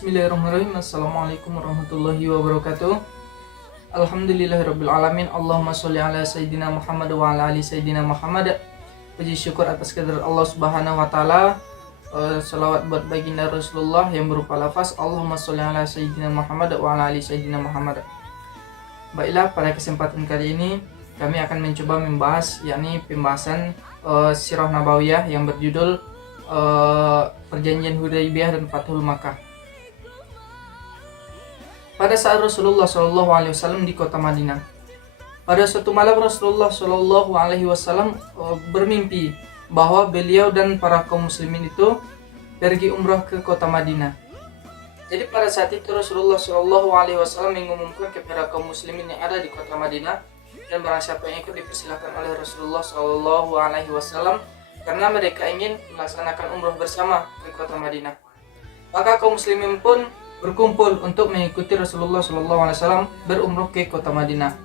Bismillahirrahmanirrahim. Assalamualaikum warahmatullahi wabarakatuh. Alhamdulillahirrabbilalamin. Allahumma sholli ala Sayyidina Muhammad wa ala ali Sayyidina Muhammad. Puji syukur atas kehadirat Allah subhanahu wa ta'ala. Salawat buat baginda Rasulullah yang berupa lafaz Allahumma sholli ala Sayyidina Muhammad wa ala ali Sayyidina Muhammad. Baiklah, pada kesempatan kali ini kami akan mencoba membahas yakni pembahasan Sirah Nabawiyah yang berjudul Perjanjian Hudaybiyah dan Fathul Makkah. Pada saat Rasulullah SAW di kota Madinah, pada suatu malam Rasulullah SAW bermimpi bahwa beliau dan para kaum muslimin itu pergi umrah ke kota Madinah. Jadi pada saat itu Rasulullah SAW mengumumkan kepada kaum muslimin yang ada di kota Madinah, dan barang siapa yang ikut dipersilakan oleh Rasulullah SAW karena mereka ingin melaksanakan umrah bersama ke kota Madinah. Maka kaum muslimin pun berkumpul untuk mengikuti Rasulullah SAW berumrah ke kota Madinah.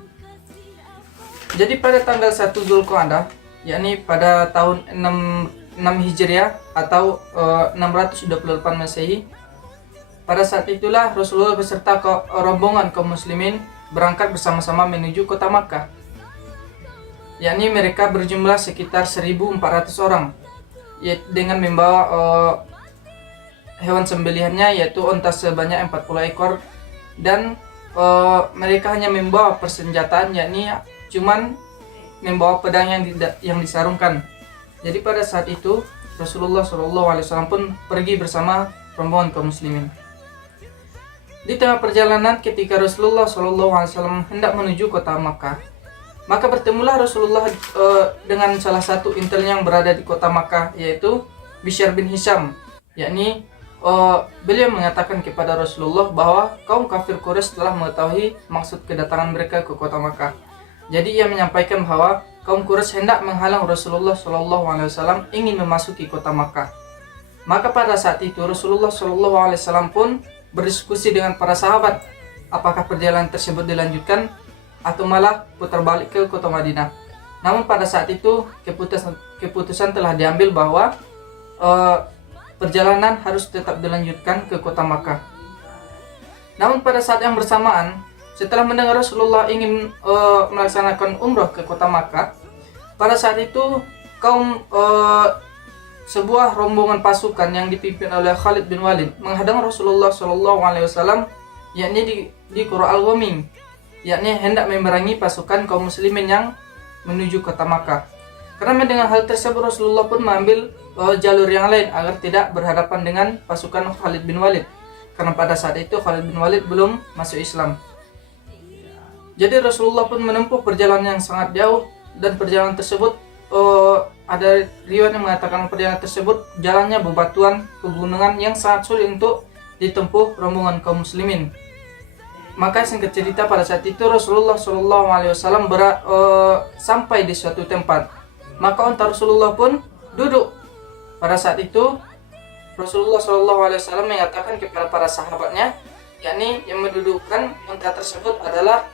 Jadi pada tanggal 1 Zulqa'dah, yakni pada tahun 6 Hijriah atau 628 Masehi, pada saat itulah Rasulullah beserta rombongan kaum muslimin berangkat bersama-sama menuju kota Makkah. Yakni mereka berjumlah sekitar 1.400 orang, dengan membawa hewan sembelihannya yaitu onta sebanyak 40 ekor, dan mereka hanya membawa persenjataan, yakni cuman membawa pedang yang disarungkan. Jadi pada saat itu Rasulullah SAW pun pergi bersama rombongan kaum muslimin. Di tengah perjalanan ketika Rasulullah SAW hendak menuju kota Makkah, maka bertemulah Rasulullah dengan salah satu intel yang berada di kota Makkah, yaitu Bishr bin Hisham. Yakni beliau mengatakan kepada Rasulullah bahwa kaum kafir Quraisy telah mengetahui maksud kedatangan mereka ke kota Makkah. Jadi ia menyampaikan bahwa kaum Quraisy hendak menghalang Rasulullah SAW ingin memasuki kota Makkah. Maka pada saat itu Rasulullah SAW pun berdiskusi dengan para sahabat apakah perjalanan tersebut dilanjutkan atau malah putar balik ke kota Madinah. Namun pada saat itu keputusan telah diambil bahwa perjalanan harus tetap dilanjutkan ke kota Makkah. Namun pada saat yang bersamaan, setelah mendengar Rasulullah ingin melaksanakan umrah ke kota Makkah, pada saat itu sebuah rombongan pasukan yang dipimpin oleh Khalid bin Walid menghadang Rasulullah SAW, yakni di Qura Al-Ghamim, yakni hendak memerangi pasukan kaum muslimin yang menuju kota Makkah. Karena mendengar hal tersebut, Rasulullah pun mengambil jalur yang lain agar tidak berhadapan dengan pasukan Khalid bin Walid, karena pada saat itu Khalid bin Walid belum masuk Islam. Jadi Rasulullah pun menempuh perjalanan yang sangat jauh, dan perjalanan tersebut ada riwayat yang mengatakan perjalanan tersebut jalannya bebatuan, pegunungan yang sangat sulit untuk ditempuh rombongan kaum muslimin. Maka singkat cerita, pada saat itu Rasulullah SAW sampai di suatu tempat. Maka unta Rasulullah pun duduk. Pada saat itu Rasulullah SAW mengatakan kepada para sahabatnya, yakni yang mendudukkan unta tersebut adalah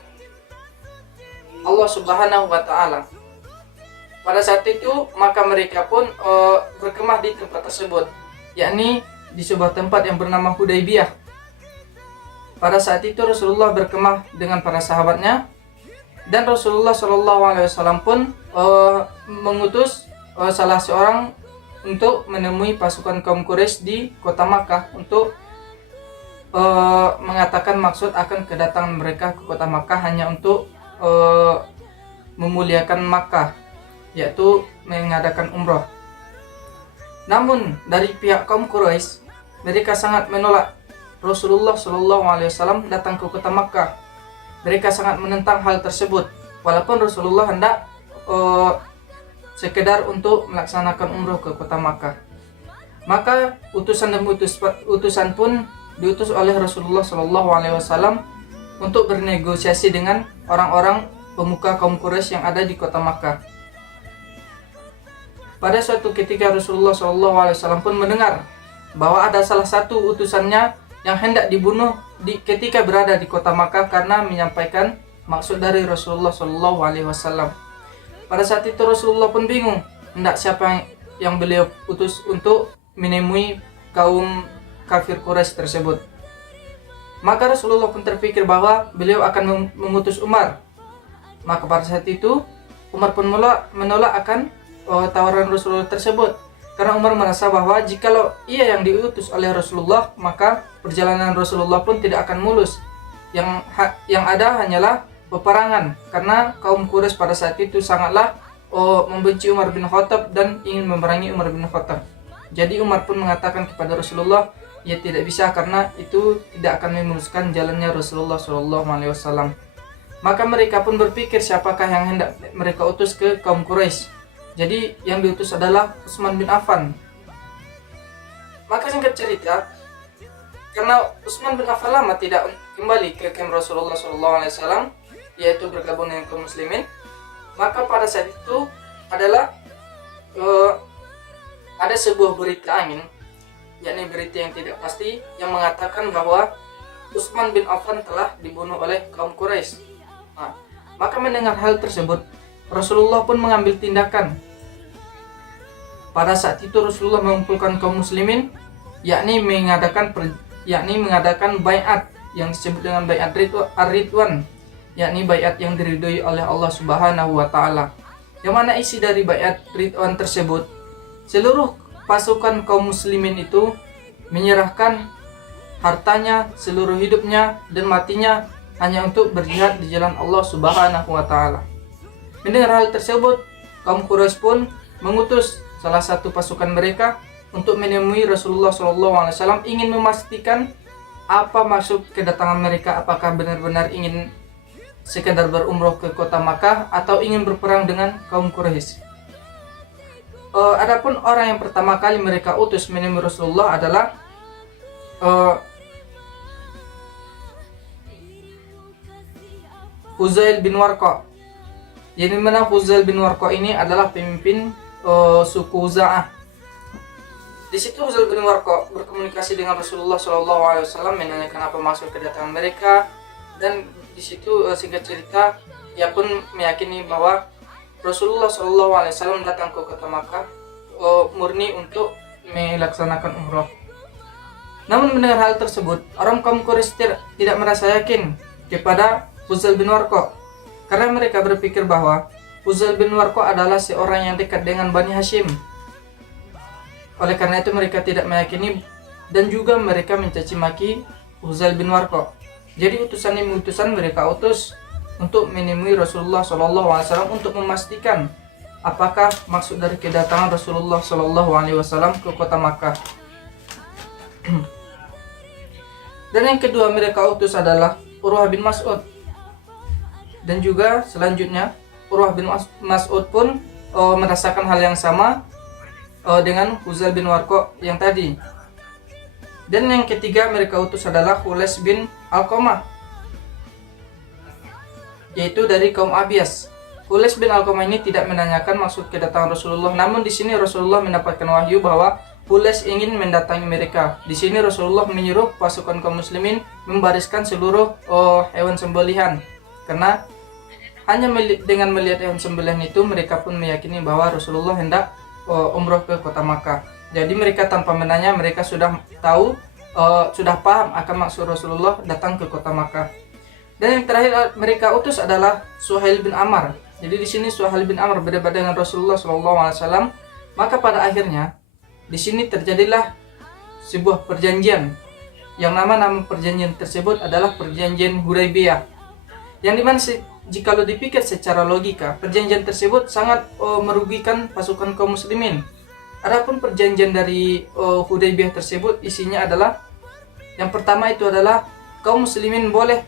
Allah Subhanahu wa Ta'ala. Pada saat itu maka mereka pun berkemah di tempat tersebut, yakni di sebuah tempat yang bernama Hudaybiyah. Pada saat itu Rasulullah berkemah dengan para sahabatnya, dan Rasulullah SAW pun mengutus salah seorang untuk menemui pasukan kaum Quraisy di kota Makkah untuk mengatakan maksud akan kedatangan mereka ke kota Makkah hanya untuk memuliakan Makkah, yaitu mengadakan umrah. Namun dari pihak kaum Quraisy, mereka sangat menolak Rasulullah SAW datang ke kota Makkah. Mereka sangat menentang hal tersebut, walaupun Rasulullah hendak sekedar untuk melaksanakan umrah ke kota Makkah. Maka utusan pun diutus oleh Rasulullah SAW untuk bernegosiasi dengan orang-orang pemuka kaum Quraisy yang ada di kota Makkah. Pada suatu ketika Rasulullah SAW pun mendengar bahwa ada salah satu utusannya yang hendak dibunuh ketika berada di kota Makkah karena menyampaikan maksud dari Rasulullah SAW. Pada saat itu Rasulullah pun bingung hendak siapa yang beliau utus untuk menemui kaum kafir Quraisy tersebut. Maka Rasulullah pun terpikir bahwa beliau akan mengutus Umar. Maka pada saat itu Umar pun menolak akan tawaran Rasulullah tersebut, karena Umar merasa bahwa jikalau ia yang diutus oleh Rasulullah, maka perjalanan Rasulullah pun tidak akan mulus. Yang ada hanyalah peperangan, karena kaum Quraisy pada saat itu sangatlah membenci Umar bin Khattab dan ingin memerangi Umar bin Khattab. Jadi Umar pun mengatakan kepada Rasulullah, ya tidak bisa, karena itu tidak akan memuluskan jalannya Rasulullah SAW. Maka mereka pun berpikir siapakah yang hendak mereka utus ke kaum Quraisy. Jadi yang diutus adalah Utsman bin Affan. Maka singkat cerita, karena Utsman bin Affan lama tidak kembali ke kamp Rasulullah SAW, yaitu bergabung dengan kaum muslimin, maka pada saat itu adalah ada sebuah berita angin, yakni berita yang tidak pasti, yang mengatakan bahwa Utsman bin Affan telah dibunuh oleh kaum Quraisy. Maka mendengar hal tersebut, Rasulullah pun mengambil tindakan. Pada saat itu Rasulullah mengumpulkan kaum muslimin, yakni mengadakan baiat yang disebut dengan baiat Ar-Ridwan, yakni baiat yang diridhoi oleh Allah Subhanahu wa taala. Yang mana isi dari baiat Ridwan tersebut, seluruh pasukan kaum muslimin itu menyerahkan hartanya, seluruh hidupnya dan matinya hanya untuk berjihad di jalan Allah Subhanahu wa taala. Mendengar hal tersebut, kaum Quraisy pun mengutus salah satu pasukan mereka untuk menemui Rasulullah SAW, ingin memastikan apa maksud kedatangan mereka, apakah benar-benar ingin sekedar berumroh ke kota Makkah atau ingin berperang dengan kaum Quraisy. Adapun orang yang pertama kali mereka utus menemui Rasulullah adalah Huzail bin Warqa. Yang dimana Huzail bin Warqa ini adalah pemimpin suku Khuza'ah. Di situ Huzail bin Warqa berkomunikasi dengan Rasulullah SAW, menanyakan apa maksud kedatangan mereka, dan di situ singkat cerita ia pun meyakini bahwa Rasulullah SAW datang ke kota Makkah murni untuk melaksanakan umrah. Namun mendengar hal tersebut, orang kaum Quraisy tidak merasa yakin kepada Huzail bin Warqa, karena mereka berpikir bahwa Huzail bin Warqa adalah seorang yang dekat dengan Bani Hashim. Oleh karena itu mereka tidak meyakini dan juga mereka mencaci maki Huzail bin Warqa. Jadi utusan mereka utus untuk menemui Rasulullah SAW untuk memastikan apakah maksud dari kedatangan Rasulullah SAW ke kota Makkah. Dan yang kedua mereka utus adalah Urwah bin Mas'ud. Dan juga selanjutnya Urwah bin Mas'ud pun merasakan hal yang sama dengan Huzail bin Warqa yang tadi. Dan yang ketiga mereka utus adalah Khules bin Alqamah, yaitu dari kaum Abyas. Khules bin Alqamah ini tidak menanyakan maksud kedatangan Rasulullah, namun di sini Rasulullah mendapatkan wahyu bahwa Khules ingin mendatangi mereka. Di sini Rasulullah menyuruh pasukan kaum muslimin membariskan seluruh hewan sembelihan, karena hanya dengan melihat hewan sembelihan itu mereka pun meyakini bahwa Rasulullah hendak umroh ke kota Makkah. Jadi mereka tanpa menanya, mereka sudah tahu, sudah paham akan maksud Rasulullah datang ke kota Makkah. Dan yang terakhir mereka utus adalah Suhail bin Amr. Jadi di sini Suhail bin Amr berdebat dengan Rasulullah SAW. Maka pada akhirnya di sini terjadilah sebuah perjanjian, yang nama perjanjian tersebut adalah perjanjian Hudaybiyah. Yang dimana jikalau dipikir secara logika, perjanjian tersebut sangat merugikan pasukan kaum muslimin. Adapun perjanjian dari Hudaybiyah tersebut isinya adalah, yang pertama itu adalah kaum muslimin boleh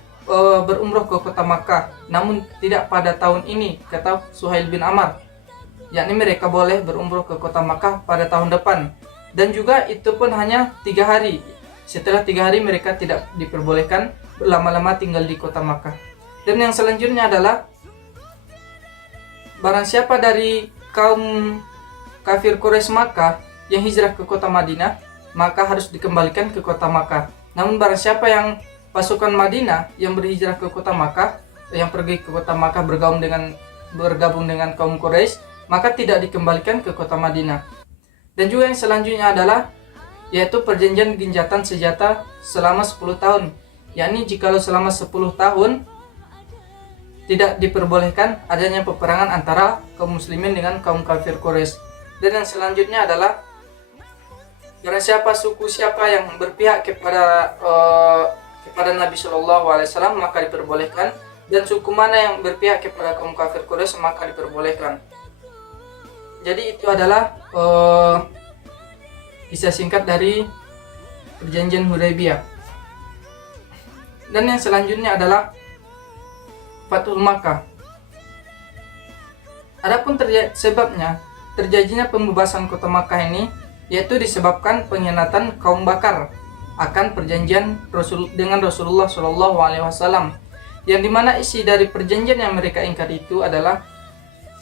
berumroh ke kota Makkah, namun tidak pada tahun ini, kata Suhail bin Amr. Yakni mereka boleh berumroh ke kota Makkah pada tahun depan, dan juga itu pun hanya 3 hari. Setelah 3 hari mereka tidak diperbolehkan lama-lama tinggal di kota Makkah. Dan yang selanjutnya adalah barang siapa dari kaum kafir Quraisy Makkah yang hijrah ke kota Madinah, maka harus dikembalikan ke kota Makkah. Namun barang siapa yang pasukan Madinah yang berhijrah ke kota Makkah, yang pergi ke kota Makkah bergabung dengan kaum Quraisy, maka tidak dikembalikan ke kota Madinah. Dan juga yang selanjutnya adalah yaitu perjanjian genjatan senjata selama 10 tahun. yakni jikalau selama 10 tahun tidak diperbolehkan adanya peperangan antara kaum muslimin dengan kaum kafir Quraisy. Dan yang selanjutnya adalah barang suku siapa yang berpihak kepada Nabi Shallallahu Alaihi Wasallam maka diperbolehkan, dan suku mana yang berpihak kepada kaum kafir Quraisy maka diperbolehkan. Jadi itu adalah kisah singkat dari perjanjian Hudaybiyah. Dan yang selanjutnya adalah Fathul Makkah. Adapun sebabnya terjadinya pembebasan kota Makkah ini yaitu disebabkan pengkhianatan kaum Bakar akan perjanjian dengan Rasulullah Shallallahu Alaihi Wasallam, yang dimana isi dari perjanjian yang mereka ingkar itu adalah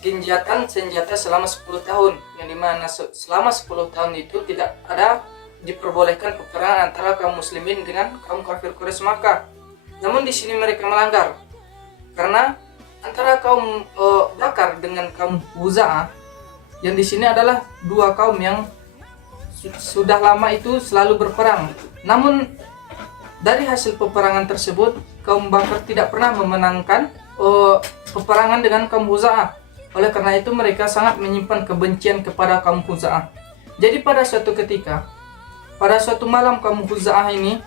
gencatan senjata selama 10 tahun, yang dimana selama 10 tahun itu tidak ada diperbolehkan peperangan antara kaum muslimin dengan kaum kafir Quraisy Makkah. Namun di sini mereka melanggar, karena antara kaum Bakar dengan kaum Huza'ah, yang di sini adalah dua kaum yang sudah lama itu selalu berperang. Namun dari hasil peperangan tersebut kaum Bakar tidak pernah memenangkan peperangan dengan kaum Huza'ah. Oleh karena itu mereka sangat menyimpan kebencian kepada kaum Huza'ah. Jadi pada suatu ketika, pada suatu malam kaum Huza'ah ini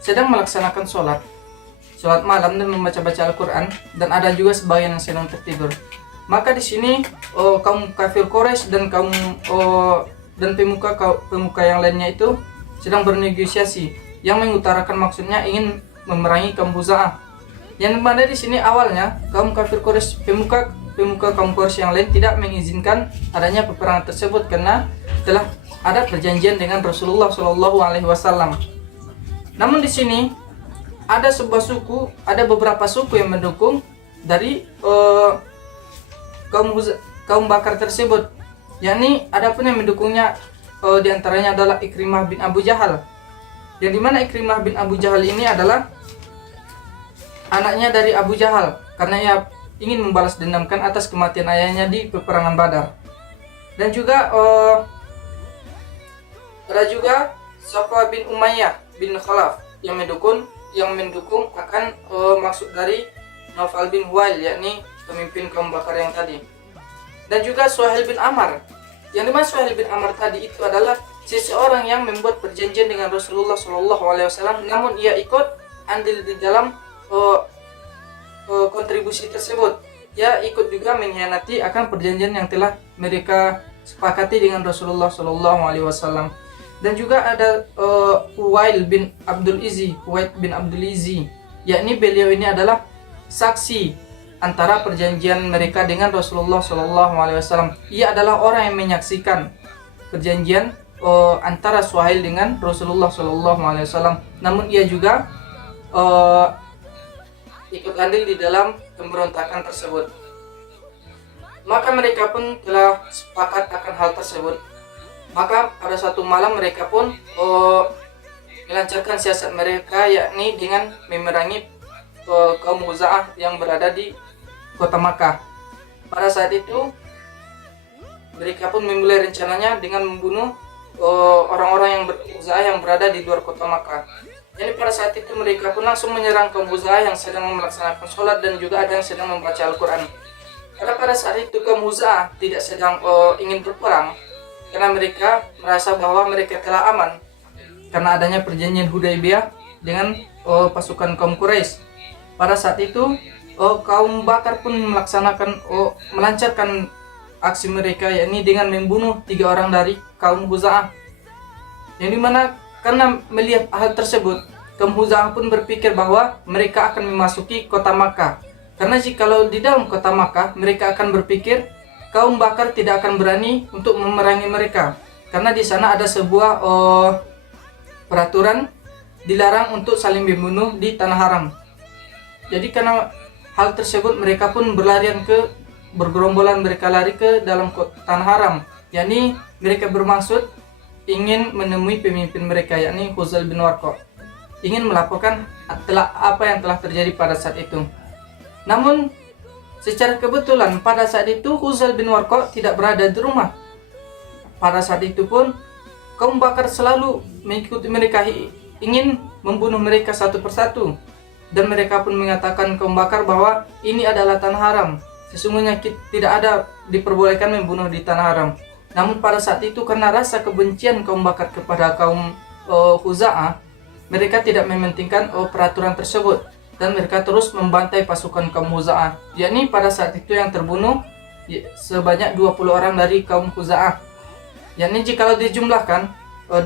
sedang melaksanakan sholat malam dan membaca-baca Al-Quran, dan ada juga sebagian yang sedang tertidur. Maka di sini kaum kafir Quraisy dan dan pemuka yang lainnya itu sedang bernegosiasi, yang mengutarakan maksudnya ingin memerangi kaum Huza'ah. Yang mana di sini awalnya kaum kafir Quraisy, pemuka kaum Quraisy yang lain tidak mengizinkan adanya peperangan tersebut karena telah ada perjanjian dengan Rasulullah Shallallahu Alaihi Wasallam. Namun di sini ada beberapa suku yang mendukung dari kaum Bakar tersebut, yakni adapun yang mendukungnya diantaranya adalah Ikrimah bin Abu Jahal, yang dimana Ikrimah bin Abu Jahal ini adalah anaknya dari Abu Jahal karena ia ingin membalas dendamkan atas kematian ayahnya di peperangan Badar. Dan juga ada juga Safwa bin Umayyah bin Khalaf yang mendukung akan maksud dari Naufal bin Huwail, yakni pemimpin kaum Bakar yang tadi. Dan juga Suhail bin Amr, yang dimana Suhail bin Amr tadi itu adalah seseorang yang membuat perjanjian dengan Rasulullah Shallallahu Alaihi Wasallam, namun ia ikut andil di dalam kontribusi tersebut. Ia ikut juga mengkhianati akan perjanjian yang telah mereka sepakati dengan Rasulullah Shallallahu Alaihi Wasallam. Dan juga ada Huwaid bin Abdul Izzi, yakni beliau ini adalah saksi antara perjanjian mereka dengan Rasulullah Shallallahu Alaihi Wasallam. Ia adalah orang yang menyaksikan perjanjian antara Suhail dengan Rasulullah Shallallahu Alaihi Wasallam. Namun ia juga ikut andil di dalam pemberontakan tersebut. Maka mereka pun telah sepakat akan hal tersebut. Maka pada suatu malam mereka pun melancarkan siasat mereka, yakni dengan memerangi kaum Huza'ah yang berada di kota Makkah. Pada saat itu mereka pun memulai rencananya dengan membunuh orang-orang yang Huza'ah yang berada di luar kota Makkah. Jadi pada saat itu mereka pun langsung menyerang kaum Huza'ah yang sedang melaksanakan sholat, dan juga ada yang sedang membaca Al-Quran. Karena pada saat itu kaum Huza'ah tidak sedang ingin berperang, karena mereka merasa bahwa mereka telah aman karena adanya perjanjian Hudaybiyah dengan pasukan kaum Quraisy. Pada saat itu kaum Bakar pun melancarkan aksi mereka, yakni dengan membunuh 3 orang dari kaum Huza'ah. Yang dimana karena melihat hal tersebut, kaum Huza'ah pun berpikir bahwa mereka akan memasuki kota Makkah. Karena jikalau di dalam kota Makkah, mereka akan berpikir kaum Bakar tidak akan berani untuk memerangi mereka, karena di sana ada sebuah peraturan dilarang untuk saling membunuh di tanah haram. Jadi karena hal tersebut mereka pun bergerombolan mereka lari ke dalam tanah haram, yakni mereka bermaksud ingin menemui pemimpin mereka, yakni Huzail bin Warqa, ingin melaporkan apa yang telah terjadi pada saat itu. Namun secara kebetulan pada saat itu Huzail bin Warqa tidak berada di rumah. Pada saat itu pun kaum Bakar selalu mengikuti mereka ingin membunuh mereka satu persatu. Dan mereka pun mengatakan kaum Bakar bahwa ini adalah tanah haram. Sesungguhnya tidak ada diperbolehkan membunuh di tanah haram. Namun pada saat itu karena rasa kebencian kaum Bakar kepada kaum Khuza'ah, mereka tidak mementingkan peraturan tersebut dan mereka terus membantai pasukan kaum Khuza'ah. Yakni pada saat itu yang terbunuh sebanyak 20 orang dari kaum Khuza'ah. Yakni jikalau dijumlahkan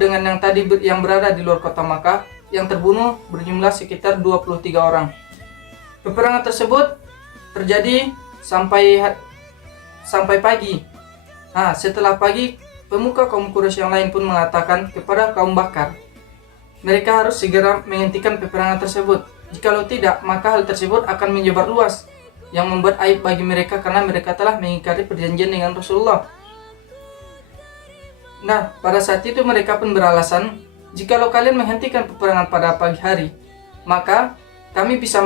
dengan yang tadi yang berada di luar kota Makkah, yang terbunuh berjumlah sekitar 23 orang. Peperangan tersebut terjadi sampai pagi. Nah, setelah pagi, pemuka kaum Quraisy yang lain pun mengatakan kepada kaum Bakar, mereka harus segera menghentikan peperangan tersebut. Jikalau tidak, maka hal tersebut akan menyebar luas, yang membuat aib bagi mereka karena mereka telah mengingkari perjanjian dengan Rasulullah. Nah, pada saat itu mereka pun beralasan, jikalau kalian menghentikan peperangan pada pagi hari, maka kami bisa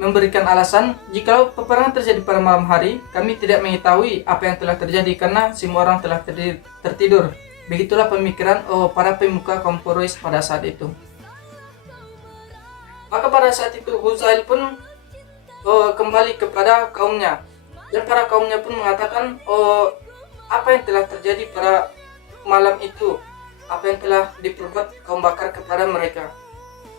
memberikan alasan jikalau peperangan terjadi pada malam hari, kami tidak mengetahui apa yang telah terjadi karena semua orang telah tertidur. Begitulah pemikiran para pemuka kaum Quraisy pada saat itu. Maka pada saat itu Huzail pun kembali kepada kaumnya, dan para kaumnya pun mengatakan apa yang telah terjadi pada malam itu, apa yang telah diperbuat kaum Bakar kepada mereka.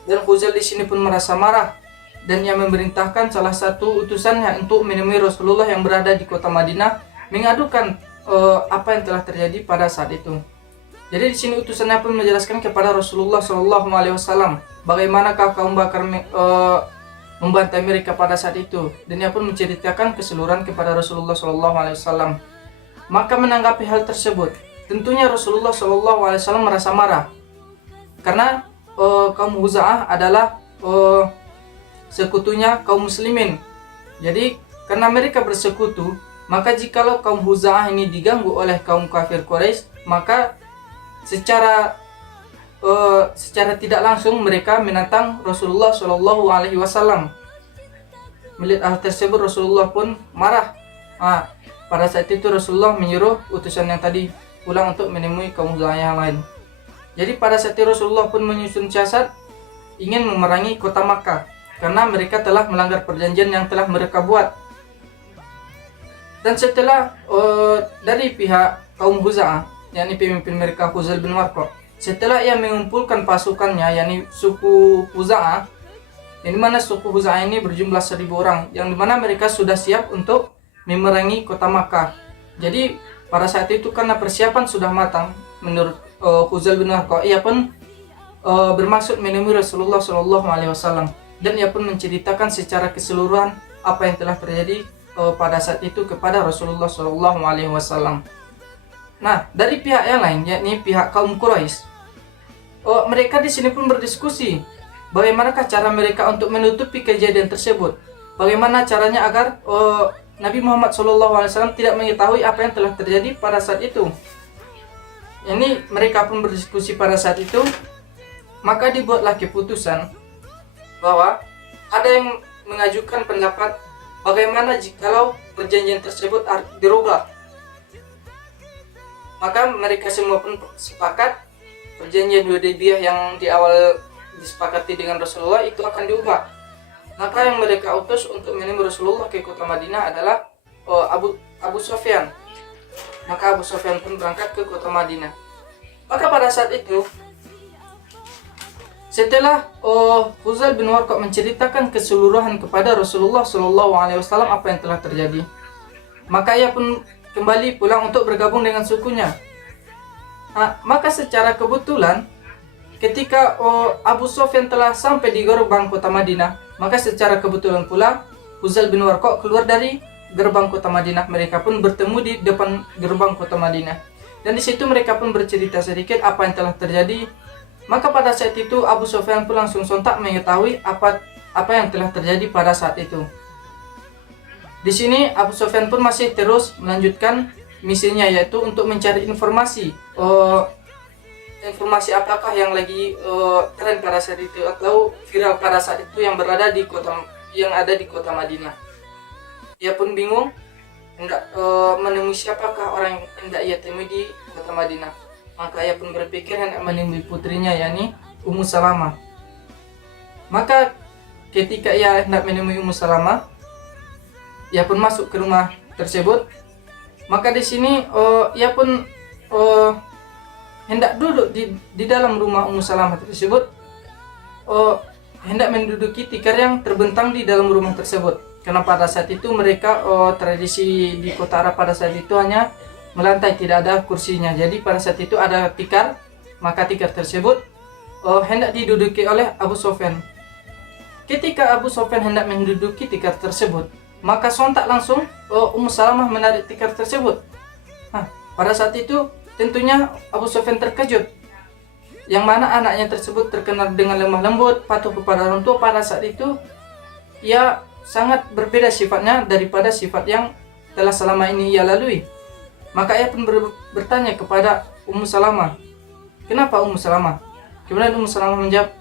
Dan Huzail di sini pun merasa marah dan ia memerintahkan salah satu utusannya untuk menemui Rasulullah yang berada di kota Madinah, mengadukan apa yang telah terjadi pada saat itu. Jadi di sini utusannya pun menjelaskan kepada Rasulullah SAW bagaimanakah kaum Bakar membantai mereka pada saat itu, dan ia pun menceritakan keseluruhan kepada Rasulullah SAW. Maka menanggapi hal tersebut, tentunya Rasulullah SAW merasa marah karena kaum Khuza'ah adalah sekutunya kaum muslimin. Jadi karena mereka bersekutu, maka jikalau kaum Khuza'ah ini diganggu oleh kaum kafir Quraisy, maka secara tidak langsung mereka menantang Rasulullah SAW. Melihat hal tersebut, Rasulullah pun marah. Pada saat itu Rasulullah menyuruh utusan yang tadi pulang untuk menemui kaum Khuza'ah yang lain. Jadi pada saat itu Rasulullah pun menyusun siasat ingin memerangi kota Makkah karena mereka telah melanggar perjanjian yang telah mereka buat. Dan setelah dari pihak kaum Khuza'ah, yakni pemimpin mereka Huzail bin Warqa, setelah ia mengumpulkan pasukannya, yakni suku Khuza'ah, yang dimana suku Khuza'ah ini berjumlah 1000 orang, yang dimana mereka sudah siap untuk memerangi kota Makkah. Jadi pada saat itu karena persiapan sudah matang, menurut Huzail bin Warqa, ia pun bermaksud menemui Rasulullah SAW, dan ia pun menceritakan secara keseluruhan apa yang telah terjadi pada saat itu kepada Rasulullah SAW. Nah, dari pihak yang lain, yakni pihak kaum Quraisy, mereka di sini pun berdiskusi bagaimanakah cara mereka untuk menutupi kejadian tersebut. Bagaimana caranya agar Nabi Muhammad SAW tidak mengetahui apa yang telah terjadi pada saat itu. Ini mereka pun berdiskusi pada saat itu. Maka dibuatlah keputusan bahwa ada yang mengajukan pendapat bagaimana jikalau perjanjian tersebut dirubah. Maka mereka semua pun sepakat perjanjian Hudaybiyah yang di awal disepakati dengan Rasulullah itu akan diubah. Maka yang mereka utus untuk menemui Rasulullah ke kota Madinah adalah Abu Sufyan. Maka Abu Sufyan pun berangkat ke kota Madinah. Maka pada saat itu, setelah Huzail bin Warqa menceritakan keseluruhan kepada Rasulullah SAW apa yang telah terjadi, maka ia pun kembali pulang untuk bergabung dengan sukunya. Maka secara kebetulan ketika Abu Sufyan telah sampai di gerbang kota Madinah, maka secara kebetulan pula Huzail bin Warqa keluar dari gerbang kota Madinah. Mereka pun bertemu di depan gerbang kota Madinah, dan di situ mereka pun bercerita sedikit apa yang telah terjadi. Maka pada saat itu Abu Sufyan pun langsung sontak mengetahui apa yang telah terjadi pada saat itu. Di sini Abu Sufyan pun masih terus melanjutkan misinya, yaitu untuk mencari informasi apakah yang lagi tren pada saat itu atau viral pada saat itu yang ada di kota Madinah. Ia pun bingung hendak menemui siapakah orang yang hendak ia temui di kota Madinah. Maka ia pun berpikir hendak menemui putrinya, yakni Ummu Salamah. Maka ketika ia hendak menemui Ummu Salamah, ia pun masuk ke rumah tersebut. Maka di sini ia pun hendak duduk di dalam rumah Ummu Salamah tersebut, hendak menduduki tikar yang terbentang di dalam rumah tersebut. Karena pada saat itu mereka tradisi di kota Arab pada saat itu hanya melantai, tidak ada kursinya. Jadi pada saat itu ada tikar, maka tikar tersebut hendak diduduki oleh Abu Sufyan. Ketika Abu Sufyan hendak menduduki tikar tersebut, maka sontak langsung Ummu Salamah menarik tikar tersebut. Pada saat itu tentunya Abu Sufyan terkejut, yang mana anaknya tersebut terkenal dengan lemah lembut, patuh kepada orang tua. Pada saat itu ia sangat berbeda sifatnya daripada sifat yang telah selama ini ia lalui. Maka ia pun bertanya kepada Ummu Salamah, "Kenapa Ummu Salamah?" Kemudian Ummu Salamah menjawab,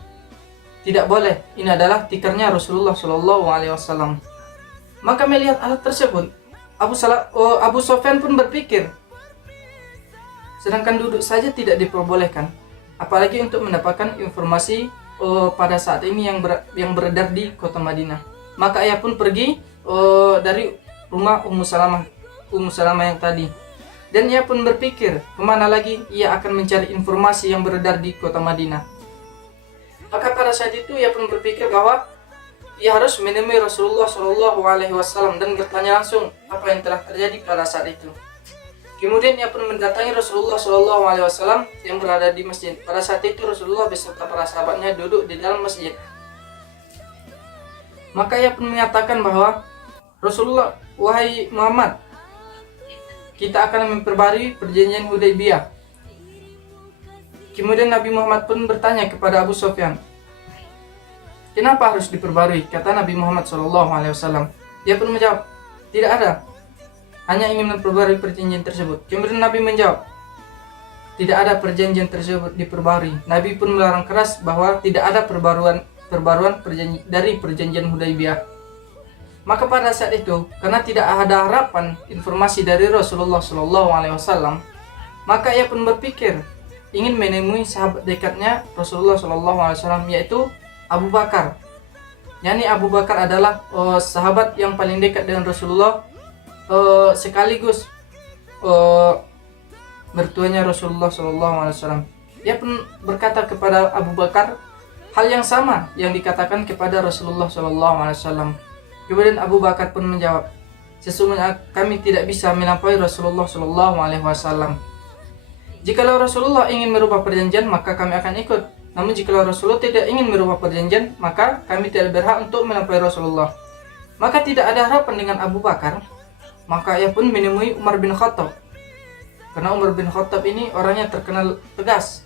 "Tidak boleh, ini adalah tikarnya Rasulullah SAW." Maka melihat hal tersebut, Abu Sufyan pun berpikir, sedangkan duduk saja tidak diperbolehkan, apalagi untuk mendapatkan informasi pada saat ini yang beredar di kota Madinah. Maka ia pun pergi dari rumah Ummu Salamah yang tadi. Dan ia pun berpikir, kemana lagi ia akan mencari informasi yang beredar di kota Madinah. Maka pada saat itu ia pun berpikir bahwa ia harus menemui Rasulullah SAW dan bertanya langsung apa yang telah terjadi pada saat itu. Kemudian ia pun mendatangi Rasulullah SAW yang berada di masjid. Pada saat itu Rasulullah beserta para sahabatnya duduk di dalam masjid. Maka ia pun menyatakan bahwa, "Rasulullah, wahai Muhammad, kita akan memperbarui perjanjian Hudaybiyah." Kemudian Nabi Muhammad pun bertanya kepada Abu Sufyan, "Kenapa harus diperbarui?" Kata Nabi Muhammad SAW. Dia pun menjawab, "Tidak ada, hanya ingin memperbarui perjanjian tersebut." Kemudian Nabi menjawab, "Tidak ada perjanjian tersebut diperbarui." Nabi pun melarang keras bahwa tidak ada perbaruan dari perjanjian Hudaybiyah. Maka pada saat itu, karena tidak ada harapan informasi dari Rasulullah SAW, maka ia pun berpikir ingin menemui sahabat dekatnya Rasulullah SAW, yaitu Abu Bakar. Yani Abu Bakar adalah sahabat yang paling dekat dengan Rasulullah, sekaligus mertuanya Rasulullah SAW. Ia pun berkata kepada Abu Bakar hal yang sama yang dikatakan kepada Rasulullah SAW. Kemudian Abu Bakar pun menjawab, "Sesungguhnya kami tidak bisa melampaui Rasulullah SAW. Jikalau Rasulullah ingin merubah perjanjian, maka kami akan ikut. Namun jikalau Rasulullah tidak ingin merubah perjanjian, maka kami tidak berhak untuk melampaui Rasulullah." Maka tidak ada harapan dengan Abu Bakar. Maka ia pun menemui Umar bin Khattab. Karena Umar bin Khattab ini orangnya terkenal tegas.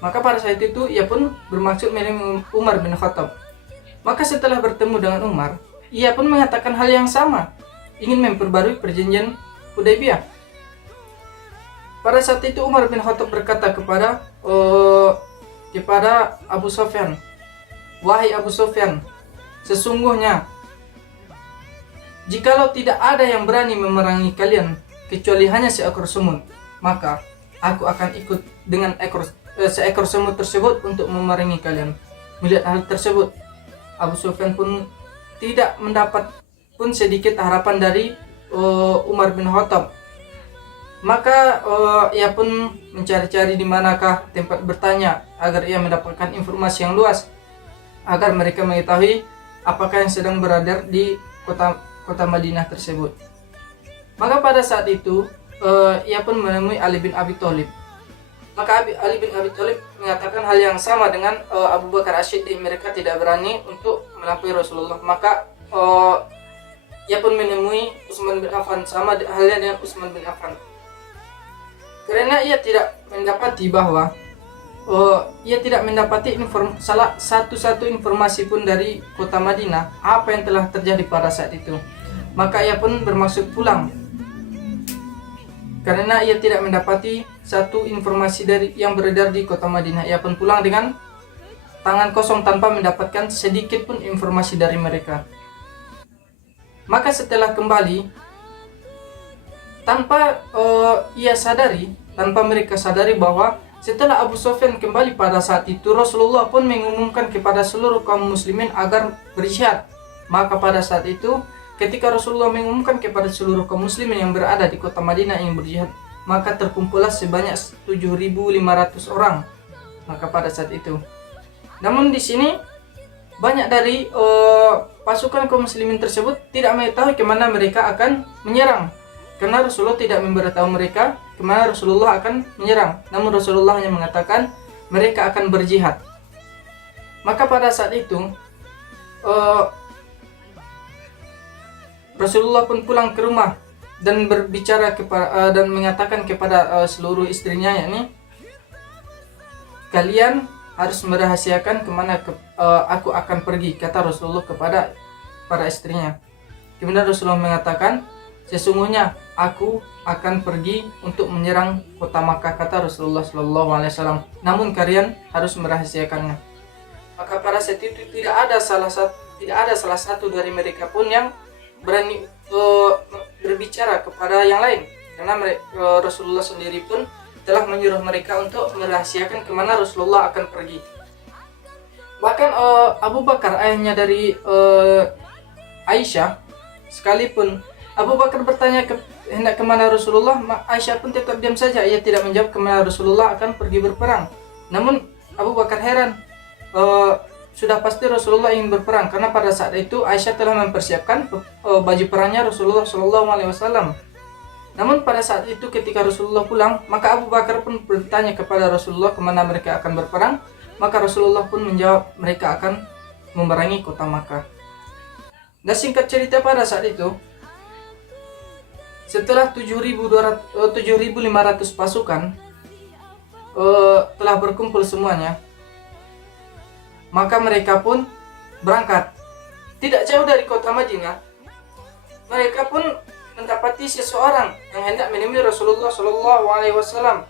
Maka pada saat itu ia pun bermaksud menemui Umar bin Khattab. Maka setelah bertemu dengan Umar, ia pun mengatakan hal yang sama, ingin memperbarui perjanjian Hudaybiyah. Pada saat itu Umar bin Khattab berkata kepada Abu Sufyan, "Wahai Abu Sufyan, sesungguhnya jikalau tidak ada yang berani memerangi kalian kecuali hanya seekor semut, maka aku akan ikut dengan seekor semut tersebut untuk memerangi kalian." Melihat hal tersebut, Abu Sufyan pun tidak mendapat pun sedikit harapan dari Umar bin Khattab. Maka ia pun mencari-cari di manakah tempat bertanya agar ia mendapatkan informasi yang luas, agar mereka mengetahui apakah yang sedang beredar di kota Madinah tersebut. Maka pada saat itu ia pun menemui Ali bin Abi Thalib. Maka Ali bin Abi Thalib mengatakan hal yang sama dengan Abu Bakar As-Siddiq. Mereka tidak berani untuk melampaui Rasulullah. Maka ia pun menemui Utsman bin Affan, sama halnya dengan Utsman bin Affan. Karena ia tidak mendapati bahwa ia tidak mendapati satu informasi pun dari kota Madinah apa yang telah terjadi pada saat itu. Maka ia pun bermaksud pulang. Karena ia tidak mendapati satu informasi yang beredar di kota Madinah, ia pun pulang dengan tangan kosong tanpa mendapatkan sedikit pun informasi dari mereka. Maka setelah kembali, tanpa mereka sadari bahwa Setelah Abu Sufyan kembali pada saat itu, Rasulullah pun mengumumkan kepada seluruh kaum muslimin agar berjihad. Maka pada saat itu, ketika Rasulullah mengumumkan kepada seluruh kaum muslimin yang berada di kota Madinah yang berjihad, maka terkumpullah sebanyak 7.500 orang. Maka pada saat itu, namun di sini banyak dari pasukan kaum muslimin tersebut tidak mengetahui kemana mereka akan menyerang, karena Rasulullah tidak memberitahu mereka kemana Rasulullah akan menyerang. Namun Rasulullah hanya mengatakan mereka akan berjihad. Maka pada saat itu Rasulullah pun pulang ke rumah dan berbicara kepada dan mengatakan kepada seluruh istrinya, yakni kalian harus merahasiakan kemana aku akan pergi, kata Rasulullah kepada para istrinya. Kemudian Rasulullah mengatakan, sesungguhnya aku akan pergi untuk menyerang kota Makkah, kata Rasulullah SAW. Namun kalian harus merahasiakannya. Maka pada saat itu tidak ada salah satu dari mereka pun yang berani berbicara kepada yang lain, karena Rasulullah sendiri pun telah menyuruh mereka untuk merahasiakan kemana Rasulullah akan pergi. Bahkan Abu Bakar, ayahnya dari Aisyah, sekalipun Abu Bakar bertanya hendak kemana Rasulullah, Aisyah pun tetap diam saja. Ia tidak menjawab kemana Rasulullah akan pergi berperang. Namun Abu Bakar heran, sudah pasti Rasulullah ingin berperang, karena pada saat itu Aisyah telah mempersiapkan baju perangnya Rasulullah SAW. Namun pada saat itu ketika Rasulullah pulang, maka Abu Bakar pun bertanya kepada Rasulullah kemana mereka akan berperang. Maka Rasulullah pun menjawab mereka akan memerangi kota Makkah. Dan singkat cerita, pada saat itu setelah 7.500 pasukan telah berkumpul semuanya, maka mereka pun berangkat. Tidak jauh dari kota Madinah, mereka pun mendapati seseorang yang hendak menemui Rasulullah SAW,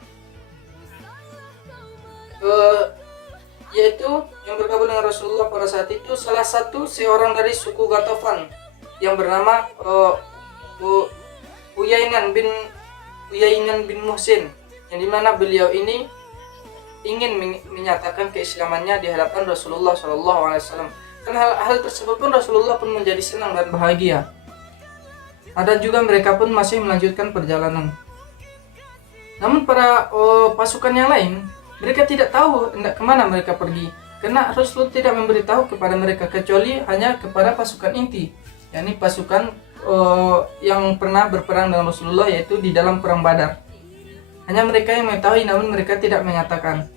yaitu yang bergabung dengan Rasulullah pada saat itu salah satu seorang dari suku Ghatafan yang bernama Uyainan bin Muhsin, yang dimana beliau ini ingin menyatakan keislamannya di hadapan Rasulullah SAW. Dan hal tersebut pun Rasulullah pun menjadi senang dan bahagia. Ada juga mereka pun masih melanjutkan perjalanan. Namun para pasukan yang lain, mereka tidak tahu hendak kemana mereka pergi, karena Rasulullah tidak memberitahu kepada mereka kecuali hanya kepada pasukan inti, yakni pasukan yang pernah berperang dengan Rasulullah, yaitu di dalam perang Badar. Hanya mereka yang mengetahui, namun mereka tidak mengatakan.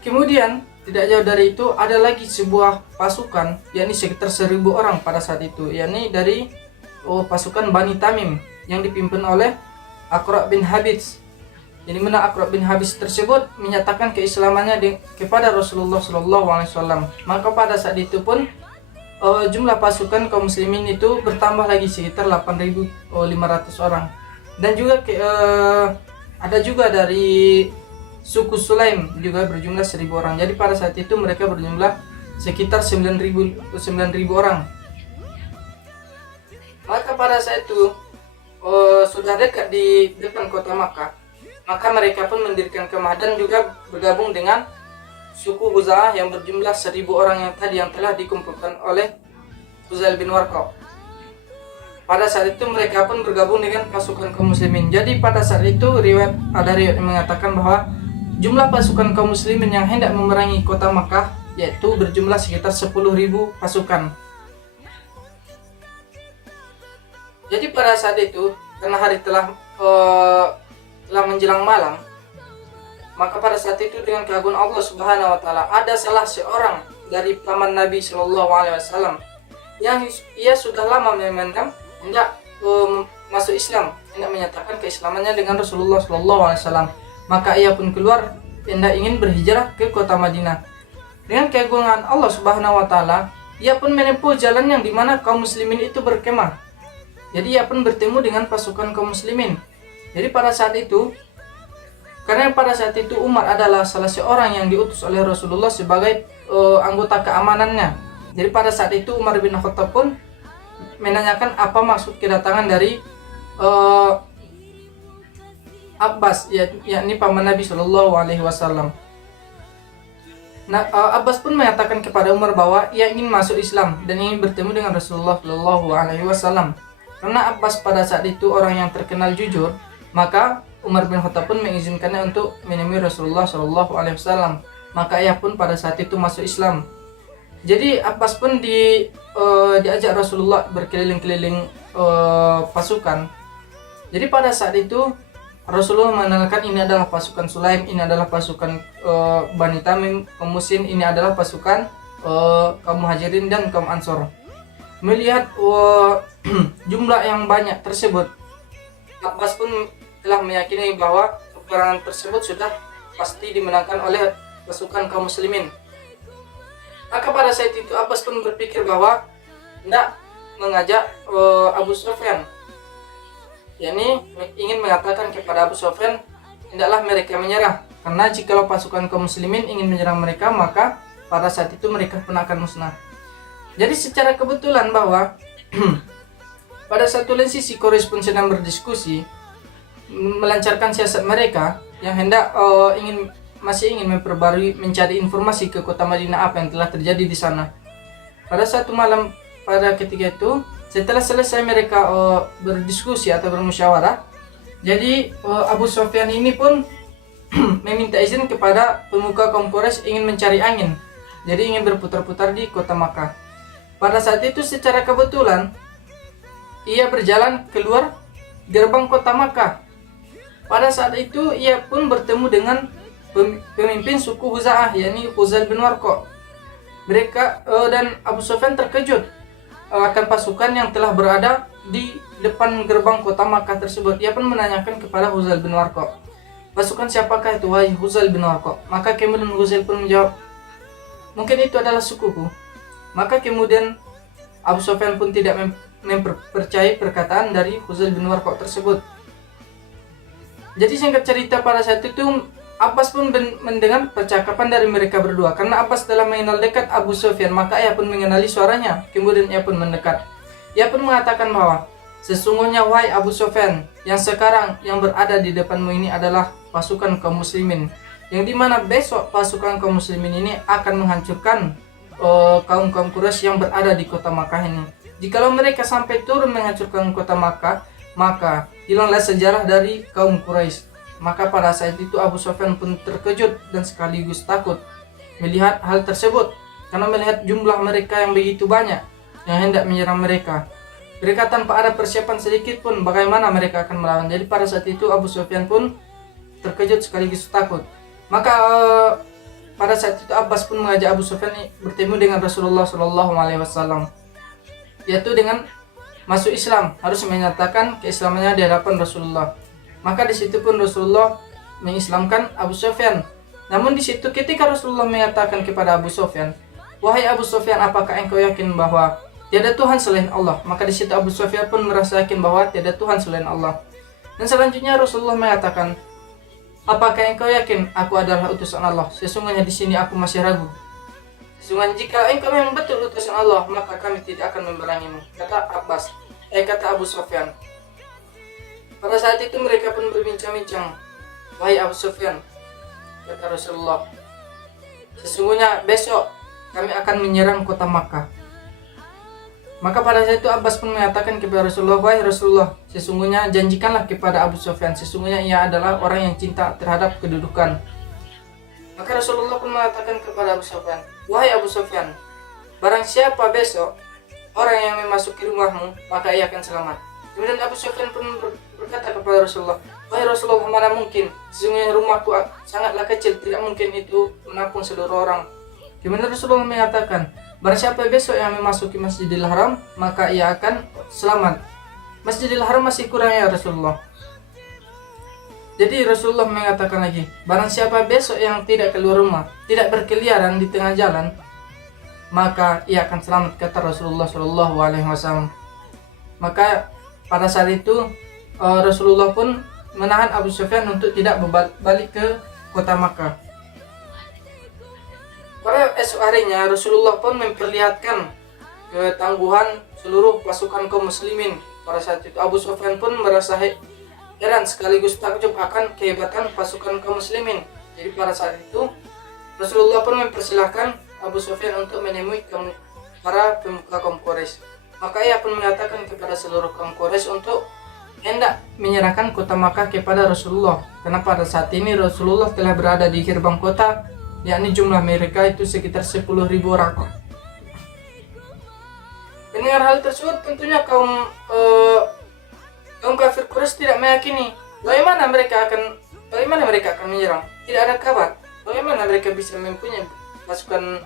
Kemudian tidak jauh dari itu ada lagi sebuah pasukan, yakni sekitar 1.000 orang pada saat itu, yakni dari pasukan Bani Tamim yang dipimpin oleh Aqra' bin Habis. Jadi mana Aqra' bin Habis tersebut menyatakan keislamannya kepada Rasulullah SAW. Maka pada saat itu pun jumlah pasukan kaum muslimin itu bertambah lagi sekitar 8.500 orang. Dan juga ada juga dari suku Sulaim juga berjumlah 1.000 orang. Jadi pada saat itu mereka berjumlah sekitar 9.000 orang. Maka pada saat itu sudah dekat di depan kota Makkah, maka mereka pun mendirikan kemah dan juga bergabung dengan suku Huza'ah yang berjumlah 1.000 orang yang telah dikumpulkan oleh Huzail bin Warqa. Pada saat itu mereka pun bergabung dengan pasukan kaum muslimin. Jadi pada saat itu ada riwayat yang mengatakan bahwa jumlah pasukan kaum muslimin yang hendak memerangi kota Makkah yaitu berjumlah sekitar 10.000 pasukan. Jadi pada saat itu, karena hari telah menjelang malam, maka pada saat itu dengan keagungan Allah Subhanahu wa taala ada salah seorang dari paman Nabi Shallallahu alaihi wasallam yang ia sudah lama memandang hendak masuk Islam, hendak menyatakan keislamannya dengan Rasulullah Shallallahu alaihi wasallam. Maka ia pun keluar hendak ingin berhijrah ke kota Madinah. Dengan keagungan Allah Subhanahu wa taala, ia pun menempuh jalan yang dimana kaum muslimin itu berkemah. Jadi ia pun bertemu dengan pasukan kaum muslimin. Jadi pada saat itu, karena pada saat itu Umar adalah salah seorang yang diutus oleh Rasulullah sebagai anggota keamanannya. Jadi pada saat itu Umar bin Khattab pun menanyakan apa maksud kedatangan dari Abbas, yakni paman Nabi Shallallahu Alaihi Wasallam. Nah, Abbas pun mengatakan kepada Umar bahwa ia ingin masuk Islam dan ingin bertemu dengan Rasulullah Shallallahu Alaihi Wasallam. Karena Abbas pada saat itu orang yang terkenal jujur, maka Umar bin Khattab pun mengizinkannya untuk menemui Rasulullah Shallallahu Alaihi Wasallam. Maka ia pun pada saat itu masuk Islam. Jadi Abbas pun diajak Rasulullah berkeliling-keliling pasukan. Jadi pada saat itu Rasulullah mengenalkan ini adalah pasukan Sulaim, ini adalah pasukan Bani Tamim, kaum Muslim, ini adalah pasukan kaum Muhajirin dan kaum Ansor. Melihat jumlah yang banyak tersebut, Abbas pun telah meyakini bahwa peperangan tersebut sudah pasti dimenangkan oleh pasukan kaum muslimin. Maka pada saat itu Abbas pun berpikir bahwa hendak mengajak Abu Sufyan, yakni ingin mengatakan kepada Abu Sufyan hendaklah mereka menyerah, karena jikalau pasukan kaum muslimin ingin menyerang mereka, maka pada saat itu mereka pun akan musnah. Jadi secara kebetulan bahwa pada satu lain sisi Quraisy pun sedang berdiskusi melancarkan siasat mereka yang hendak masih ingin memperbarui, mencari informasi ke kota Madinah apa yang telah terjadi di sana. Pada satu malam pada ketika itu, setelah selesai mereka berdiskusi atau bermusyawarah, jadi Abu Sufyan ini pun meminta izin kepada pemuka kaum Quraisy ingin mencari angin. Jadi ingin berputar-putar di kota Makkah. Pada saat itu secara kebetulan ia berjalan keluar gerbang kota Makkah. Pada saat itu ia pun bertemu dengan pemimpin suku Huza'ah, yakni Huzail bin Warqa. Mereka dan Abu Sufyan terkejut akan pasukan yang telah berada di depan gerbang kota Makkah tersebut. Ia pun menanyakan kepada Huzail bin Warqa, pasukan siapakah itu, wahai Huzail bin Warqa? Maka kemudian Huzail pun menjawab, mungkin itu adalah sukuku. Maka kemudian Abu Sufyan pun tidak mempercayai perkataan dari Huzail bin Warqa tersebut. Jadi singkat cerita, pada saat itu Abbas pun mendengar percakapan dari mereka berdua. Karena Abbas telah mengenal dekat Abu Sufyan, maka ia pun mengenali suaranya. Kemudian ia pun mendekat. Ia pun mengatakan bahwa sesungguhnya wahai Abu Sufyan, yang sekarang yang berada di depanmu ini adalah pasukan kaum muslimin, yang dimana besok pasukan kaum muslimin ini akan menghancurkan kaum-kaum Quraisy yang berada di kota Makkah ini. Jikalau mereka sampai turun menghancurkan kota Makkah, maka hilanglah sejarah dari kaum Quraisy. Maka pada saat itu Abu Sufyan pun terkejut dan sekaligus takut melihat hal tersebut, karena melihat jumlah mereka yang begitu banyak yang hendak menyerang mereka. Mereka tanpa ada persiapan sedikit pun bagaimana mereka akan melawan. Jadi pada saat itu Abu Sufyan pun terkejut sekaligus takut. Maka pada saat itu Abbas pun mengajak Abu Sufyan bertemu dengan Rasulullah Shallallahu Alaihi Wasallam, yaitu dengan masuk Islam, harus menyatakan keislamannya di hadapan Rasulullah. Maka di situ pun Rasulullah mengislamkan Abu Sufyan. Namun di situ ketika Rasulullah mengatakan kepada Abu Sufyan, wahai Abu Sufyan, apakah engkau yakin bahwa tiada Tuhan selain Allah? Maka di situ Abu Sufyan pun merasa yakin bahwa tiada Tuhan selain Allah. Dan selanjutnya Rasulullah mengatakan, apakah engkau yakin aku adalah utusan Allah? Sesungguhnya di sini aku masih ragu. Sesungguhnya jika engkau memang betul utusan Allah, maka kami tidak akan memerangimu, kata Abu Sufyan. Pada saat itu mereka pun berbincang-bincang, wahai Abu Sufyan, kata Rasulullah, sesungguhnya besok kami akan menyerang kota Makkah. Maka pada saat itu Abbas pun mengatakan kepada Rasulullah, wahai Rasulullah, sesungguhnya janjikanlah kepada Abu Sufyan, sesungguhnya ia adalah orang yang cinta terhadap kedudukan. Maka Rasulullah pun mengatakan kepada Abu Sufyan, wahai Abu Sufyan, barang siapa besok orang yang memasuki rumahmu, maka ia akan selamat. Kemudian Abu Sufyan pun berkata kepada Rasulullah, wahai Rasulullah, mana mungkin, sesungguhnya rumahku sangatlah kecil, tidak mungkin itu menampung seluruh orang. Kemudian Rasulullah mengatakan, barang siapa besok yang memasuki Masjidil Haram, maka ia akan selamat. Masjidil Haram masih kurang ya Rasulullah. Jadi Rasulullah mengatakan lagi, barang siapa besok yang tidak keluar rumah, tidak berkeliaran di tengah jalan, maka ia akan selamat, kata Rasulullah Shallallahu Alaihi Wasallam. Maka pada saat itu Rasulullah pun menahan Abu Sufyan untuk tidak balik ke kota Makkah. Pada esok harinya Rasulullah pun memperlihatkan ketangguhan seluruh pasukan kaum muslimin. Pada saat itu Abu Sufyan pun merasa heran sekaligus takjub akan kehebatan pasukan kaum muslimin. Jadi pada saat itu Rasulullah pun mempersilahkan Abu Sufyan untuk menemui para pemuka kaum Quraisy. Maka ia pun mengatakan kepada seluruh kaum Quraisy untuk hendak menyerahkan kota Makkah kepada Rasulullah, karena pada saat ini Rasulullah telah berada di gerbang kota, yakni jumlah mereka itu sekitar 10.000 orang. Mendengar hal tersebut, tentunya kaum kafir Quraisy tidak meyakini bagaimana mereka akan menyerang. Tidak ada kabar bagaimana mereka bisa mempunyai pasukan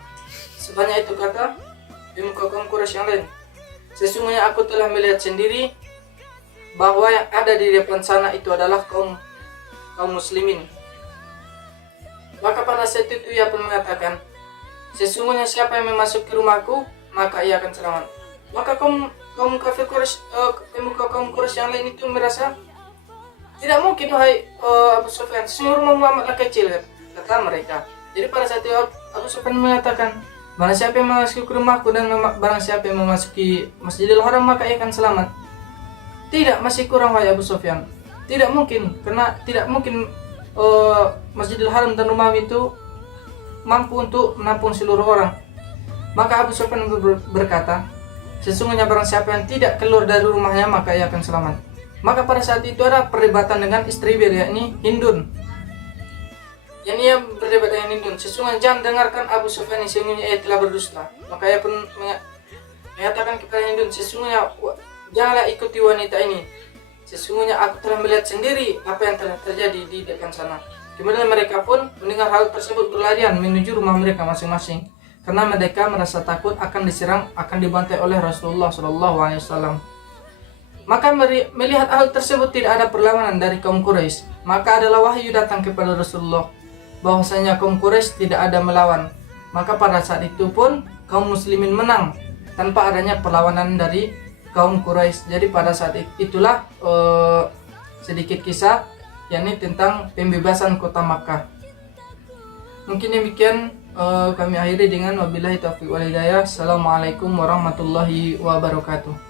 sebanyak itu, kata pemuka kaum Quraisy yang lain. Sesungguhnya aku telah melihat sendiri bahwa yang ada di depan sana itu adalah kaum muslimin. Maka pada saat itu ia pun mengatakan, sesungguhnya siapa yang memasuki rumahku maka ia akan selamat. Maka kaum kafir Quraisy, pemuka kaum Quraisy yang lain itu merasa, tidak mungkin wahai Abu Sufyan, sesungguhnya rumahmu amatlah kecil, kata mereka. Jadi pada saat itu Abu Sufyan mengatakan, barang siapa yang memasuki rumahku dan barang siapa yang memasuki Masjidil Haram maka ia akan selamat. Tidak, masih kurang wahai Abu Sufyan. Tidak mungkin, karena tidak mungkin Masjidil Haram dan rumah itu mampu untuk menampung seluruh orang. Maka Abu Sufyan berkata, sesungguhnya barang siapa yang tidak keluar dari rumahnya maka ia akan selamat. Maka pada saat itu ada perdebatan dengan istri beliau, yakni Hindun. Yang ia berdebat dengan Hindun, sesungguhnya jangan dengarkan Abu Sufyan, sesungguhnya ia telah berdusta. Maka ia pun mengatakan kepada Hindun, sesungguhnya janganlah ikuti wanita ini. Sesungguhnya aku telah melihat sendiri apa yang telah terjadi di depan sana. Kemudian mereka pun mendengar hal tersebut berlarian menuju rumah mereka masing-masing, karena mereka merasa takut akan diserang, akan dibantai oleh Rasulullah SAW. Maka melihat hal tersebut tidak ada perlawanan dari kaum Quraisy, maka adalah wahyu datang kepada Rasulullah bahwasanya kaum Quraisy tidak ada melawan. Maka pada saat itu pun kaum muslimin menang tanpa adanya perlawanan dari kaum Quraisy. Jadi pada saat itulah sedikit kisah yakni tentang pembebasan kota Makkah. Mungkin demikian kami akhiri dengan wabillahi taufiq wal hidayah. Assalamualaikum warahmatullahi wabarakatuh.